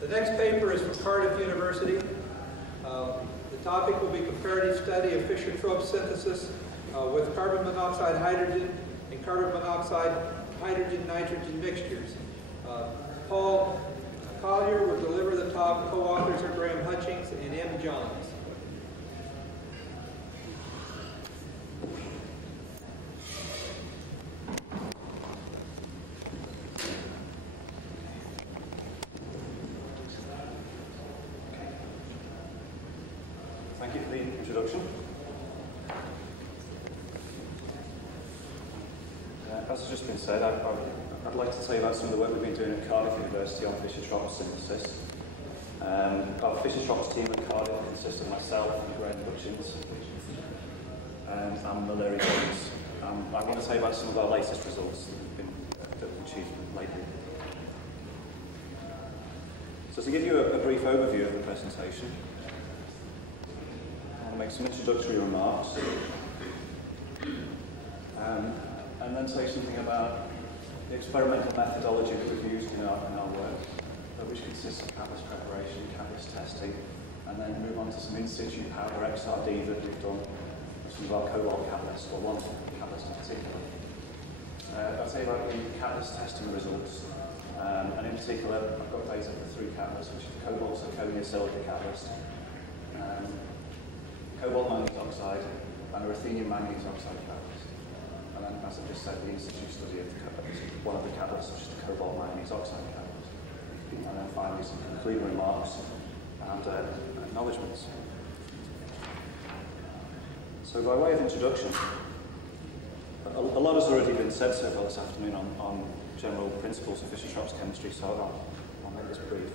The next paper is from Cardiff University. The topic will be comparative study of Fischer-Tropsch synthesis with carbon monoxide hydrogen and carbon monoxide hydrogen nitrogen mixtures. Paul Collier will deliver the talk. Co-authors are Graham Hutchings and M. Johns. Thank you for the introduction. As has just been said, I'd like to tell you about some of the work we've been doing at Cardiff University on Fischer-Tropsch synthesis. Our Fischer-Tropsch team at Cardiff consists of myself and Graham Hutchings and Larry Jones. I want to tell you about some of our latest results that we've achieved lately. So to give you a brief overview of the presentation, I'll make some introductory remarks and then say something about the experimental methodology that we've used in our work, which consists of catalyst preparation, catalyst testing, and then move on to some in situ powder XRD that we've done with some of our cobalt catalysts, or one catalyst in particular. I'll tell you about the catalyst testing results, and in particular, I've got data for 3 catalysts, which is the cobalt zirconia silica catalyst, cobalt manganese oxide, and a ruthenium manganese oxide catalyst. And then, as I just said, the in situ study of one of the catalysts, which is the cobalt manganese oxide catalyst. And then finally, some concluding remarks and acknowledgements. So, by way of introduction, a lot has already been said so far this afternoon on general principles of Fischer-Tropsch chemistry, so I'll make this brief.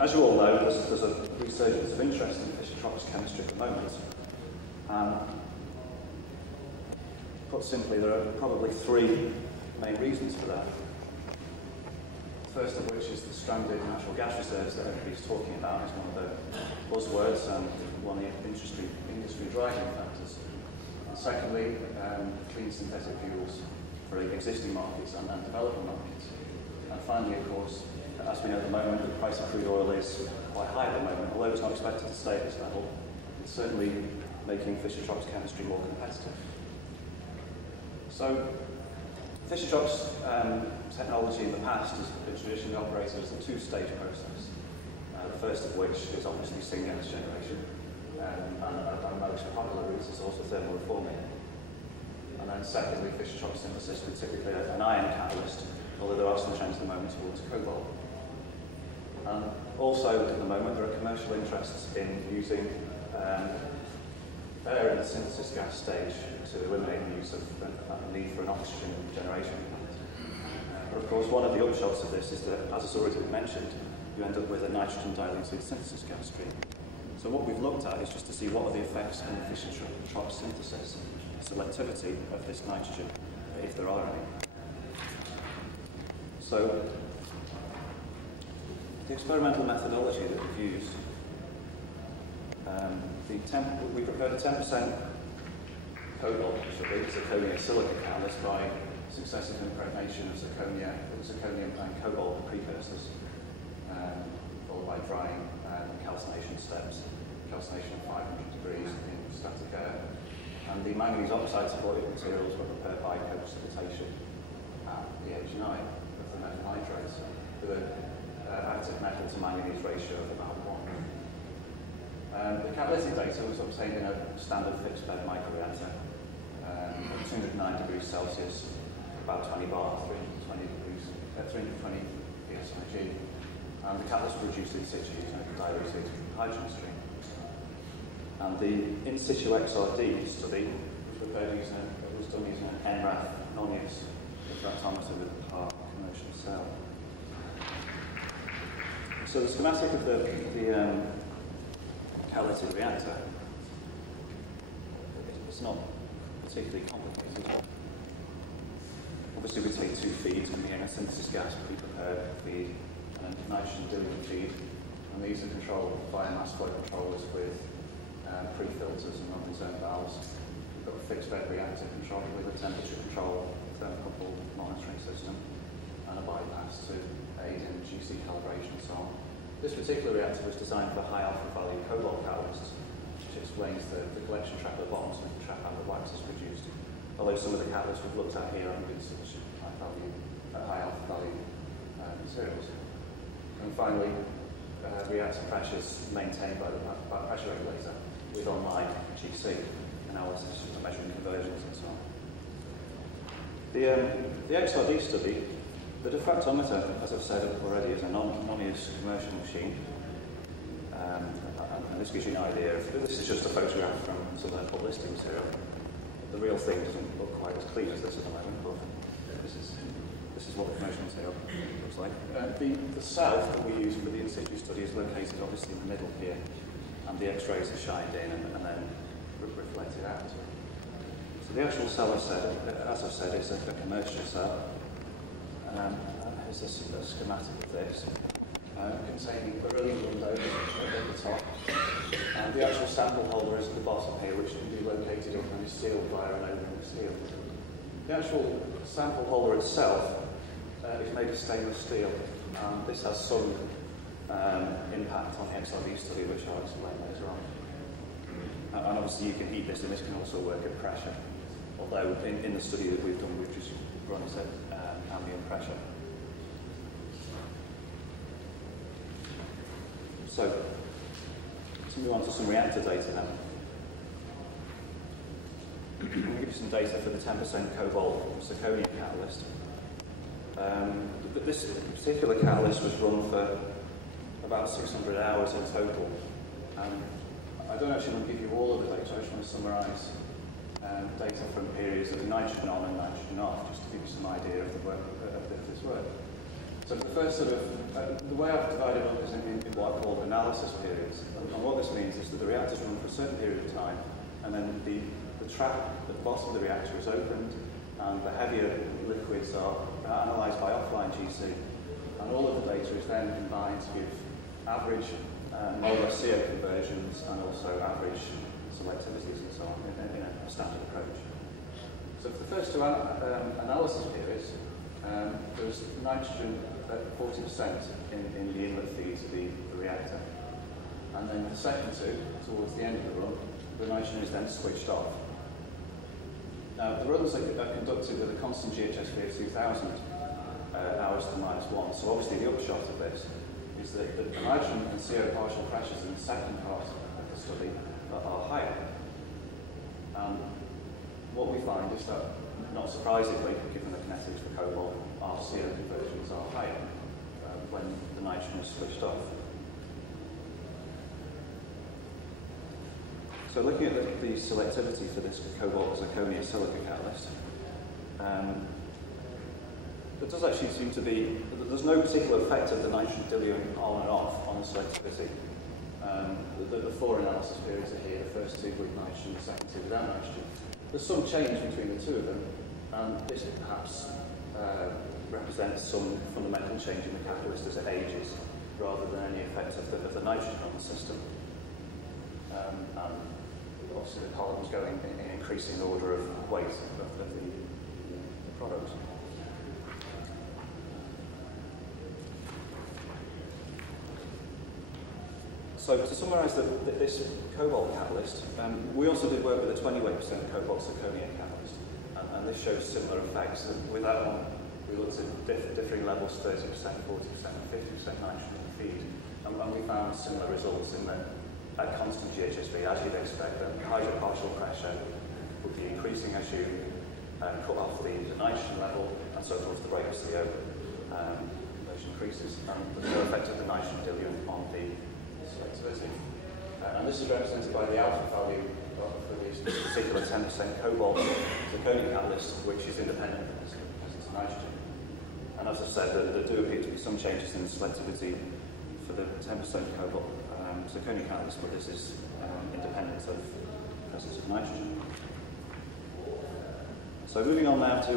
As you all know, there's a resurgence of interest in Fischer-Tropsch chemistry at the moment. Put simply, there are probably 3 main reasons for that. The first of which is the stranded natural gas reserves that everybody's talking about. It's one of the buzzwords and one of the industry driving factors. And secondly, clean synthetic fuels for existing markets and developing markets. And finally, of course, as we know at the moment, the price of crude oil is quite high at the moment. Although it's not expected to stay at this level, it's certainly making Fischer-Tropsch chemistry more competitive. So, Fischer-Tropsch technology in the past has been traditionally operated as a 2-stage process. The first of which is obviously syngas generation, and our most popular route is also thermal reforming. And then secondly, Fischer-Tropsch synthesis with typically an iron catalyst, although there are some trends at the moment towards cobalt. And also at the moment there are commercial interests in using air in the synthesis gas stage to eliminate the use of the need for an oxygen generation plant. But of course, one of the upshots of this is that, as has already been mentioned, you end up with a nitrogen dilute synthesis gas stream. So what we've looked at is just to see what are the effects on the Fischer-Tropsch synthesis, selectivity of this nitrogen, if there are any. So the experimental methodology that we've used, we prepared a 10% cobalt zirconia silica catalyst by successive impregnation of zirconium and cobalt precursors, followed by drying and calcination steps, calcination at 500 degrees in static air. And the manganese oxide supported materials were prepared by co-precipitation at pH 9 of the metal nitrates with an active metal to manganese ratio of about 1. The catalytic data was obtained in a standard fixed bed microreactor at 209 degrees Celsius, about 20 bar, 320 pSig, and the catalyst produced in situ using a diluted hydrogen stream. And the in situ XRD study was done using an NRAF non-use diffractometer with a par commercial cell. So the schematic of the catalytic reactor, it's not particularly complicated. Obviously we take 2 feeds, we get a synthesis gas pre-prepared feed and a nitrogen diluent feed, and these are controlled by mass flow controllers with pre-filters and non-reserve valves. We've got a fixed bed reactor control with a temperature control, thermocouple monitoring system, and a bypass to aid in GC calibration and so on. This particular reactor was designed for high alpha value cobalt catalysts, which explains the collection trap at the bottom so we can trap out the wax is produced. Although some of the catalysts we've looked at here haven't been sufficient high alpha value materials. And finally, reactor pressures maintained by the pressure regulator with online GC analysis for measuring conversions and so on. The XRD study, the diffractometer, as I've said already, is a non-use commercial machine. And this gives you an idea of, this is just a photograph from some airport listing material. The real thing doesn't look quite as clean as this at the moment, but this is what the commercial material looks like. The south that we use for the in-situ study is located obviously in the middle here, and the X-rays are shined in and then reflected out. So the actual cell, as I've said, is a commercial cell. Here's a schematic of this, containing beryllium windows at the top. And the actual sample holder is at the bottom here, which can be located up and is sealed via an opening in the steel. The actual sample holder itself is made of stainless steel. This has some impact on the XRD study, which I'll explain later on. And obviously you can heat this, and this can also work at pressure. Although in the study that we've done, we've just run it at ambient pressure. So, let's move on to some reactor data now. I'm going to give you some data for the 10% cobalt zirconia catalyst. This particular catalyst was run for about 600 hours in total. I don't actually want to give you all of the data, I just want to summarise data from periods of nitrogen on and nitrogen off, just to give you some idea of the work of this work. So the first the way I've divided up is in what I call analysis periods. And what this means is that the reactor's run for a certain period of time, and then the trap at the bottom of the reactor is opened, and the heavier liquids are analysed by offline GC. And all of the data is then combined to give average molar CO conversions and also average selectivities and so on in a standard approach. So for the first two analysis periods, there was nitrogen at 40% in the inlet feeds of the reactor. And then the second two, towards the end of the run, the nitrogen is then switched off. Now, the runs are conducted with a constant GHSV of 2,000 hours to -1. So obviously the upshot of this is that the nitrogen and CO partial pressures in the second part of the study are higher. What we find is that, not surprisingly, given the kinetics for cobalt, our CO conversions are higher when the nitrogen is switched off. So looking at the selectivity for this cobalt zirconia silica catalyst, there does actually seem to be, there's no particular effect of the nitrogen diluent on and off on the selectivity. The four analysis periods are here, the first two with nitrogen, the second two without nitrogen. There's some change between the two of them, and this perhaps represents some fundamental change in the catalyst as it ages, rather than any effect of the nitrogen on the system. And obviously the columns going in increasing order of weight of the product. So to summarise this cobalt catalyst, we also did work with a 28% cobalt zirconia catalyst, and this shows similar effects. With that one, we looked at differing levels, 30%, 40%, and 50% nitrogen in the feed, and we found similar results in that at constant GHSV, as you'd expect, the hydropartial pressure would be increasing as you cut off the nitrogen level, and so forth, the rate of CO increases, and there's no effect of the nitrogen diluent on the selectivity. And this is represented by the alpha value for this particular 10% cobalt zirconia catalyst, which is independent of this presence of nitrogen. And as I said, there do appear to be some changes in the selectivity for the 10% cobalt zirconia catalyst, but this is independent of the presence of nitrogen. So moving on now to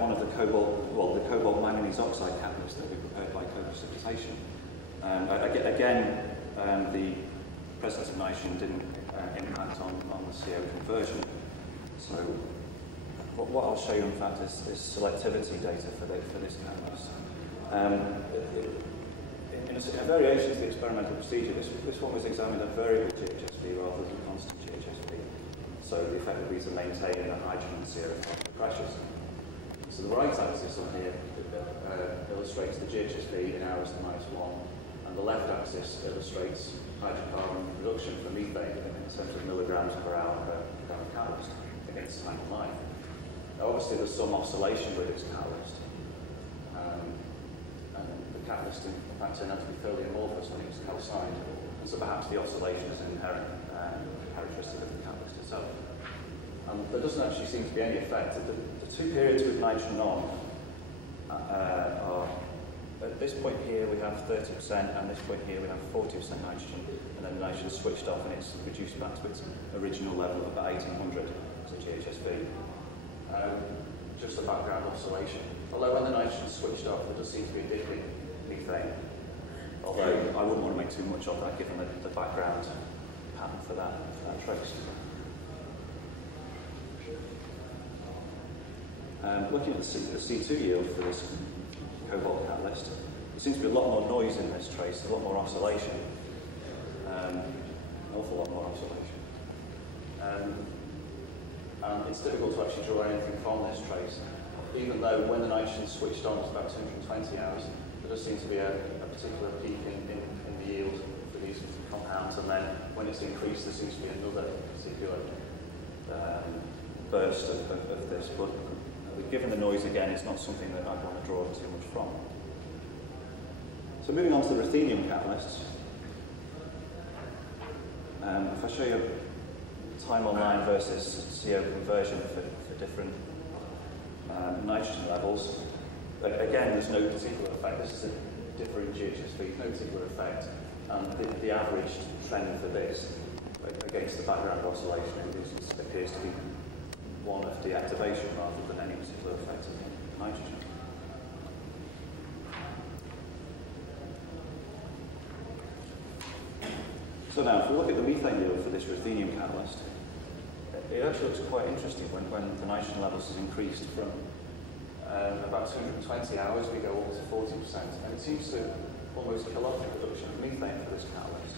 one of the cobalt manganese oxide catalysts that we prepared by co-precipitation. Again, the presence of nitrogen didn't impact on the CO conversion. So what I'll show you, in fact, is selectivity data for this catalyst. in a variation of the experimental procedure, this one was examined at variable GHSV rather than constant GHSV. So the effect would be to maintain the hydrogen and CO pressures. So the right axis on here illustrates the GHSV in hours to -1, and the left axis illustrates hydrocarbon reduction for methane in terms of milligrams per hour per gram of catalyst against time of life. Now obviously there's some oscillation with its catalyst. And the catalyst in fact turned out to be fairly amorphous when it was calcined, and so perhaps the oscillation is an inherent characteristic of the catalyst itself. There doesn't actually seem to be any effect. The two periods with nitrogen on are, at this point here we have 30%, and this point here we have 40% nitrogen, and then the nitrogen is switched off and it's reduced back to its original level of about 1800 as a GHSV. Just a background oscillation. Although when the nitrogen is switched off, there does seem to be a dip in methane. Although I wouldn't want to make too much of that given the background pattern for that trace. Looking at the C2 yield for this cobalt catalyst, there seems to be a lot more noise in this trace, a lot more oscillation, an awful lot more oscillation. And it's difficult to actually draw anything from this trace, even though when the nitrogen is switched on, it's about 220 hours, there does seem to be a particular peak in the yield for these compounds, and then when it's increased, there seems to be another particular burst of this. But given the noise again, it's not something that I'd want to draw too much from. So moving on to the ruthenium catalysts. If I show you time online versus CO conversion for different nitrogen levels, again there's no particular effect. This is a different GHSV, no particular effect. And the averaged trend for this against the background oscillation appears to be one of deactivation rather than any particular effect of nitrogen. So now, if we look at the methane yield for this ruthenium catalyst, it actually looks quite interesting when the nitrogen levels has increased from about 220 hours, we go up to 40%, and it seems to almost kill off the production of methane for this catalyst,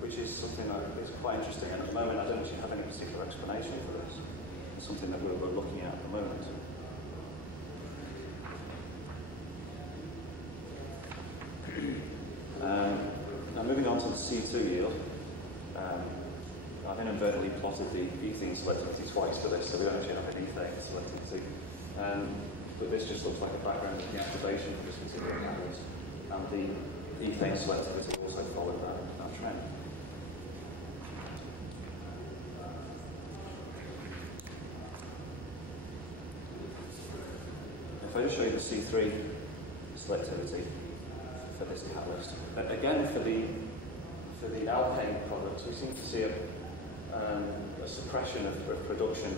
which is something that is quite interesting, and at the moment I don't actually have any particular explanation for this. It's something that we're looking at the moment. Now moving on to the C2 yield, I've inadvertently plotted the ethene selectivity twice for this, so we don't actually have an ethane selectivity. But this just looks like a background of deactivation for this particular catalyst, and the ethane selectivity also followed that trend. If I just show you the C3 selectivity for this catalyst, again for the alkane products, we seem to see a suppression of production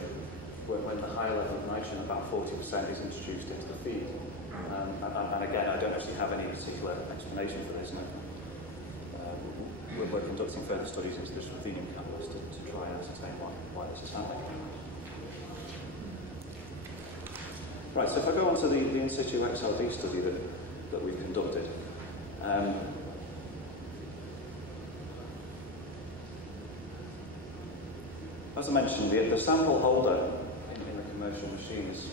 when the higher level of nitrogen, about 40%, is introduced into the feed. And again, I don't actually have any particular explanation for this. We're conducting further studies into this ruthenium catalyst to try and ascertain why this is happening. Right, so if I go on to the in situ XLD study that we've conducted, as I mentioned, the sample holder in the commercial machine is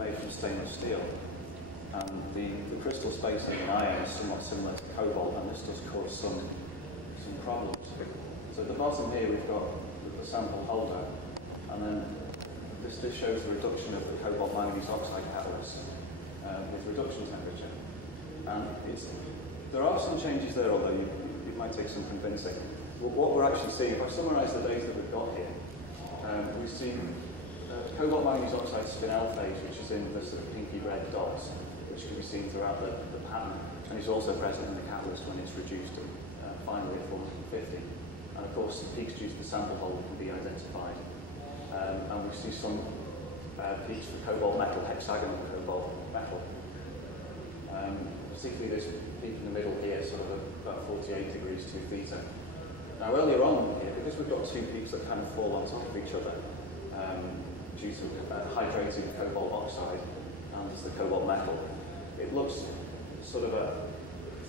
made from stainless steel, and the crystal spacing in iron is somewhat similar to cobalt, and this does cause some problems. So at the bottom here we've got the sample holder, and then this shows the reduction of the cobalt manganese oxide catalyst with reduction temperature. And there are some changes there, although it might take some convincing. What we're actually seeing, if I summarise the data that we've got here, we see cobalt manganese oxide spinel phase, which is in the sort of pinky red dots, which can be seen throughout the pattern, and is also present in the catalyst when it's reduced finally at 450. And of course, the peaks due to the sample holder can be identified. And we see some peaks for cobalt metal, hexagonal cobalt metal. Particularly this peak in the middle here, sort of about 48 degrees 2 theta. Now earlier on here, because we've got two peaks that kind of fall on top of each other due to hydrating cobalt oxide and the cobalt metal, it looks sort of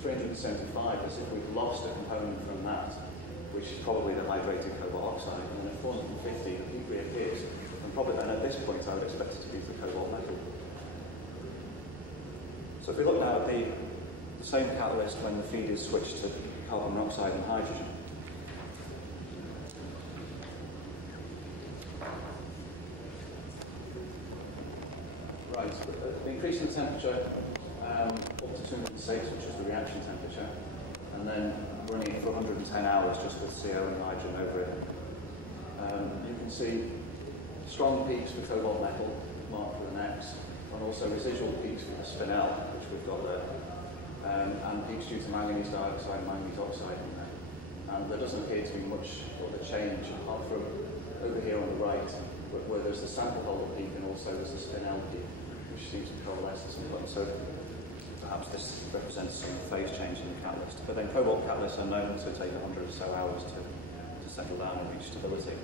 375 as if we've lost a component from that, which is probably the hydrated cobalt oxide, and then at 450 the heat reappears, and probably then at this point I would expect it to be the cobalt metal. So if we look now at the same catalyst when the feed is switched to carbon monoxide and hydrogen. Right, increasing the temperature up to 206, which is the reaction temperature, and then running it for 110 hours just with CO and hydrogen over it. You can see strong peaks for cobalt metal, marked with an X, and also residual peaks for the spinel, which we've got there, and peaks due to manganese dioxide and manganese oxide in there. And there doesn't appear to be much of a change apart from over here on the right, where there's the sample holder peak and also there's the spinel peak, which seems to coalesce at some point. So perhaps this represents some phase change in the catalyst. But then cobalt catalysts are known to take 100 or so hours to settle down and reach stability.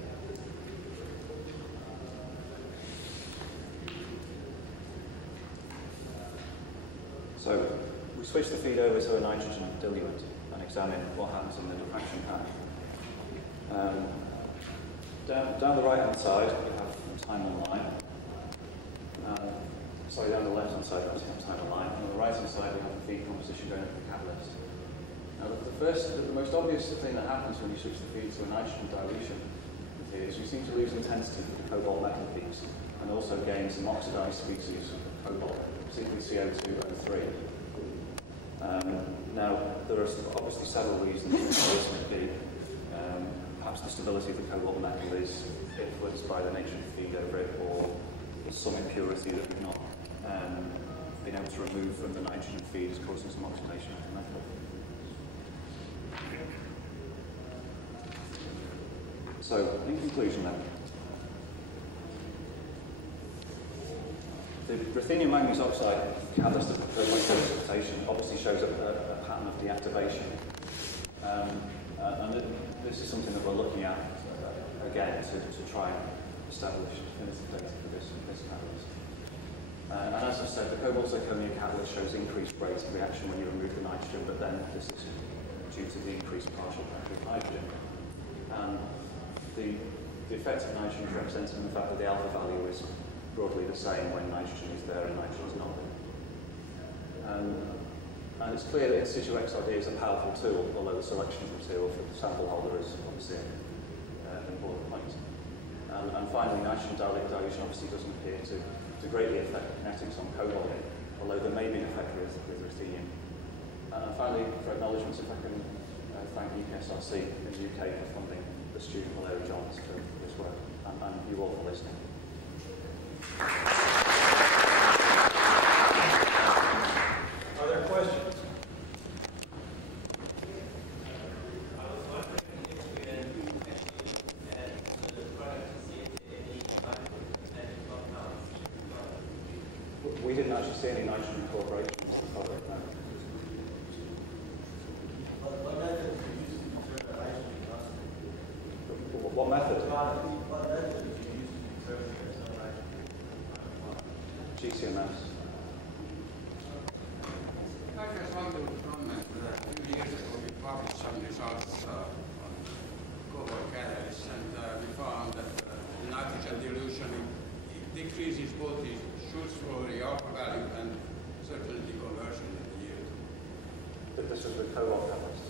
So we switch the feed over to a nitrogen diluent and examine what happens in the diffraction pack. Down the right-hand side, we have the time and line. Sorry, down the left-hand side, we have time and line. And on the right-hand side, we have the feed composition going up the catalyst. Now, the most obvious thing that happens when you switch the feed to a nitrogen dilution is you seem to lose intensity for the cobalt metal peaks and also gain some oxidized species of cobalt, particularly CO2O3. Now, there are obviously several reasons why this may be. Perhaps the stability of the cobalt metal is influenced by the nature of the feed over it, or there's some impurity that we've not been able to remove from the nitrogen feed is causing some oxidation of the metal. So, in conclusion then, the ruthenium manganese oxide catalyst of precipitation obviously shows a pattern of deactivation. And this is something that we're looking at again to try and establish definitive data for this catalyst. And as I said, the cobalt zirconia catalyst shows increased rates of reaction when you remove the nitrogen, but then this is due to the increased partial pressure of hydrogen. And the effect of nitrogen is represented in the fact that the alpha value is broadly the same when nitrogen is there and nitrogen is not there. And it's clear that in situ XRD is a powerful tool, although the selection of material for the sample holder is obviously an important point. And finally, nitrogen dilution obviously doesn't appear to greatly affect the kinetics on cobalt, although there may be an effect with ruthenium. And finally, for acknowledgements, if I can thank UKSRC in the UK for funding the student Collier Johns for this work, and you all for listening. Are there questions? We didn't actually see any nitrogen incorporation in the product, no. What method did you use to determine nitrogen concentrate? What method? What method did you use to determine there's no nitrogen? GCMS. I just want to comment that a few years ago we published some results on cobalt catalysts, and we found that nitrogen dilution decreases both the Schultz-Flory alpha value and certainly the conversion in the yield. But this is with cobalt catalyst.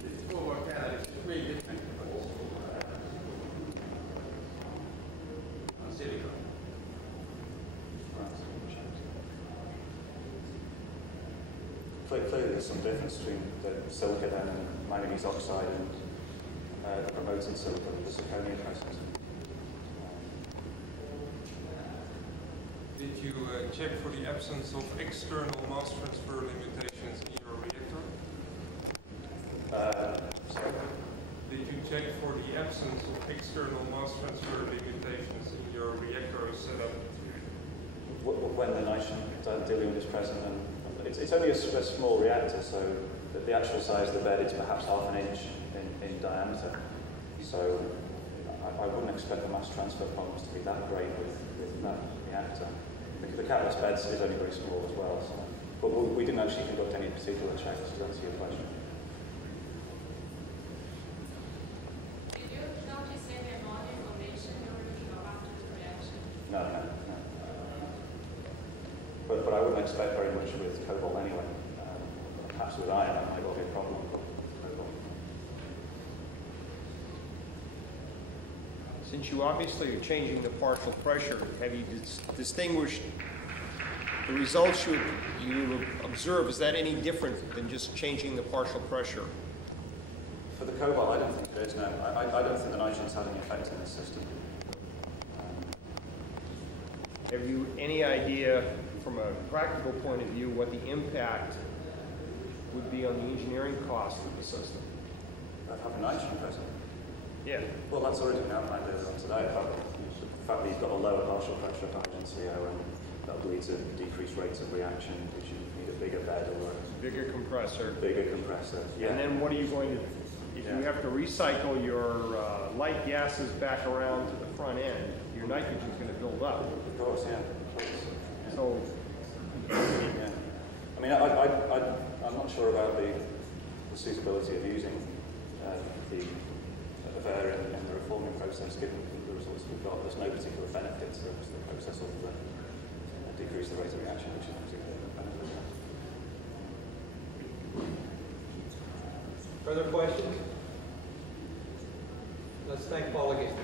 The cobalt catalyst is way different on silicon. Clearly there's some difference between the silicon and manganese oxide and the promoted silicon, the zirconia process. Did you check for the absence of external mass transfer limitations in your reactor? Sorry? Did you check for the absence of external mass transfer limitations in your reactor setup? When the nitrogen diluent is present, and it's only a small reactor, so the actual size of the bed is perhaps half an inch in diameter. So I wouldn't expect the mass transfer problems to be that great with that reactor. The catalyst bed is only very small as well. So. But we didn't actually conduct any particular checks to answer your question. Did you notice any non-information during the after the reaction? No. But I wouldn't expect very much with cobalt anyway. Perhaps with iron that might well be a problem, but cobalt. Since you obviously are changing the partial pressure, have you distinguished the results you observe? Is that any different than just changing the partial pressure? For the cobalt, I don't think there is, no. I don't think the nitrogen's had any effect in this system. Have you any idea, from a practical point of view, what the impact would be on the engineering cost of the system? Of having nitrogen present? Yeah. Well, that's already been outlined earlier on today. The fact that you've got a lower partial pressure of hydrogen CO, and that leads to decreased rates of reaction, because you need a bigger bed or a Bigger compressor. bigger compressor. Yeah. And then what are you going to, if you have to recycle your light gases back around to the front end, your nitrogen's going to build up. Of course, yeah. Yeah. So, Yeah. I mean, I'm not sure about the suitability of using the air in the reforming process, given the results we've got. There's no particular benefit to the process other than decrease the rate of reaction, which is obviously a benefit. Further questions? Let's thank Paul again.